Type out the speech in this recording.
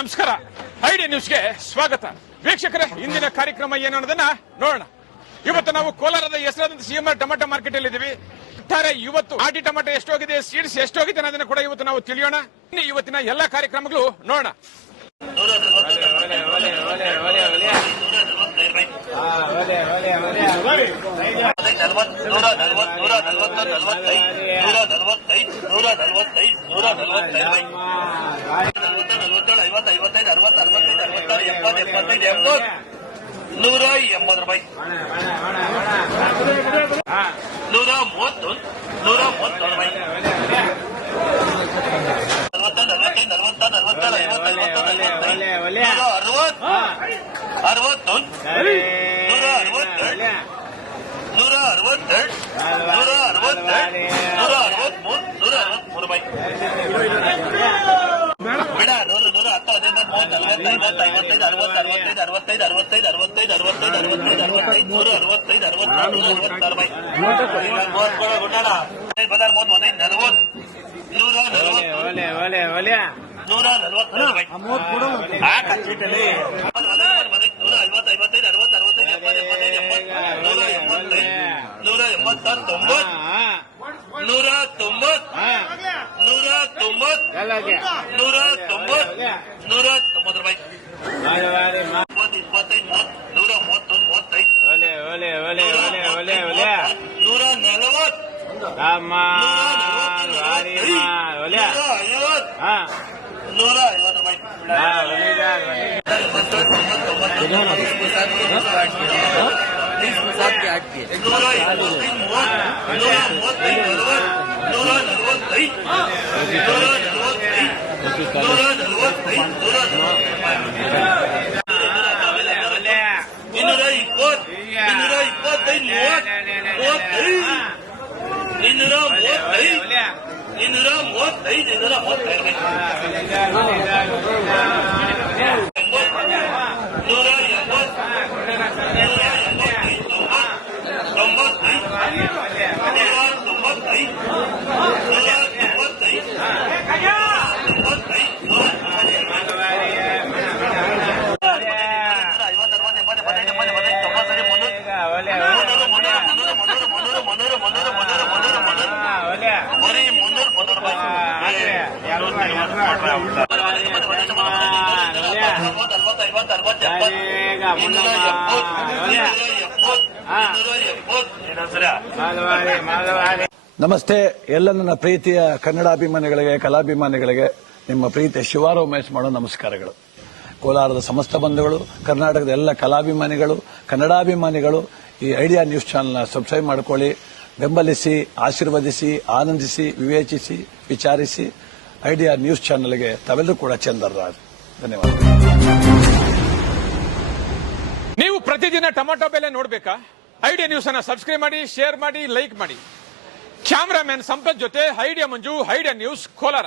ನಮಸ್ಕಾರ. ಐಡಿ ನ್ಯೂಸ್ಗೆ ಸ್ವಾಗತ. ವೀಕ್ಷಕರೇ, ಇಂದಿನ ಕಾರ್ಯಕ್ರಮ ಏನು ಅನ್ನೋದನ್ನ ನೋಡೋಣ. ಇವತ್ತು ನಾವು ಕೋಲಾರದ ಹೆಸರಾದಂತ ಸಿಎಂಆರ್ ಟೊಮೆಟೊ ಮಾರ್ಕೆಟ್ ಅಲ್ಲಿ ಇದ್ದೀವಿ. ಇವತ್ತು ಆಟಿ ಟೊಮೆಟೊ ಎಷ್ಟೋಗಿದೆ, ಸೀಡ್ಸ್ ಎಷ್ಟೋಗಿದೆ ಅನ್ನೋದನ್ನ ಕೂಡ ಇವತ್ತು ನಾವು ತಿಳಿಯೋಣ. ಇವತ್ತಿನ ಎಲ್ಲಾ ಕಾರ್ಯಕ್ರಮಗಳು ನೋಡೋಣ. ನಮಸ್ತೆ. ಎಲ್ಲ ನನ್ನ ಪ್ರೀತಿಯ ಕನ್ನಡಾಭಿಮಾನಿಗಳಿಗೆ, ಕಲಾಭಿಮಾನಿಗಳಿಗೆ ನಿಮ್ಮ ಪ್ರೀತಿಯ ಶಿವಾರ ಉಮೇಶ್ ಮಾಡೋ ನಮಸ್ಕಾರಗಳು. ಕೋಲಾರದ ಸಮಸ್ತ ಬಂಧುಗಳು, ಕರ್ನಾಟಕದ ಎಲ್ಲ ಕಲಾಭಿಮಾನಿಗಳು, ಕನ್ನಡಾಭಿಮಾನಿಗಳು ಈ ಐಡಿಯಾ ನ್ಯೂಸ್ ಚಾನೆಲ್ನ ಸಬ್ಸ್ಕ್ರೈಬ್ ಮಾಡಿಕೊಳ್ಳಿ, ಬೆಂಬಲಿಸಿ, ಆಶೀರ್ವದಿಸಿ, ಆನಂದಿಸಿ, ವಿವೇಚಿಸಿ, ವಿಚಾರಿಸಿ. ಐಡಿಯಾ ನ್ಯೂಸ್ ಚಾನೆಲ್ಗೆ ತಾವೆಲ್ಲರೂ ಕೂಡ ಚಂದರ್ರಾಜ್. ಧನ್ಯವಾದ. ನೀವು ಪ್ರತಿದಿನ ಟೊಮೆಟೊ ಬೆಲೆ ನೋಡಬೇಕಾ? ಐಡಿಯಾ ನ್ಯೂಸ್ ಅನ್ನ ಸಬ್ಸ್ಕ್ರೈಬ್ ಮಾಡಿ, ಶೇರ್ ಮಾಡಿ, ಲೈಕ್ ಮಾಡಿ. ಕ್ಯಾಮರಾಮನ್ ಸಂಪತ್ ಜೊತೆ ಐಡಿಯಾ ಮಂಜು, ಐಡಿಯಾ ನ್ಯೂಸ್, ಕೋಲಾರ.